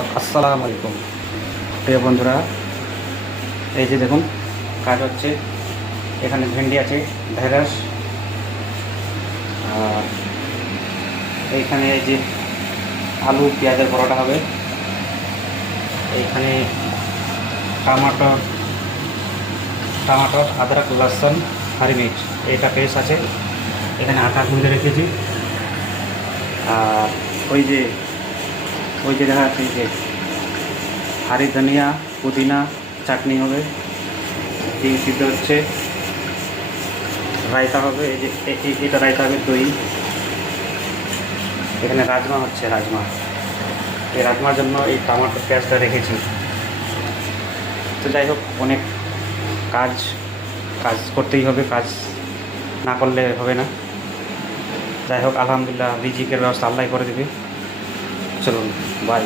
তো আসসালামু আলাইকুম প্রিয় বন্ধুরা, এই যে দেখুন কাজ হচ্ছে। এখানে ভেন্ডি আছে, ঢেঁড়স, আর এইখানে এই যে আলু পেঁয়াজের পরোটা হবে। এইখানে টমাটর টমাটর আদরক লসুন হারি মির্চ এটা পেস্ট আছে। এখানে আটা গুঁজে রেখেছি। আর ওই যে দেখা যাচ্ছে যে হারি ধনিয়া পুদিনা চাটনি হবে, ডিম সিদ্ধ হচ্ছে, রায়তা হবে। এই যে এটা রায়তা হবে, দই। এখানে রাজমা হচ্ছে, রাজমা। এই রাজমার জন্য এই টমাটো পেঁয়াজটা রেখেছি। তো যাই হোক, অনেক কাজ কাজ করতেই হবে, কাজ না করলে হবে না। যাই হোক, আলহামদুলিল্লাহ রিজিকের ব্যবস্থা আল্লাহ করে দেবে। চলুন, বাই।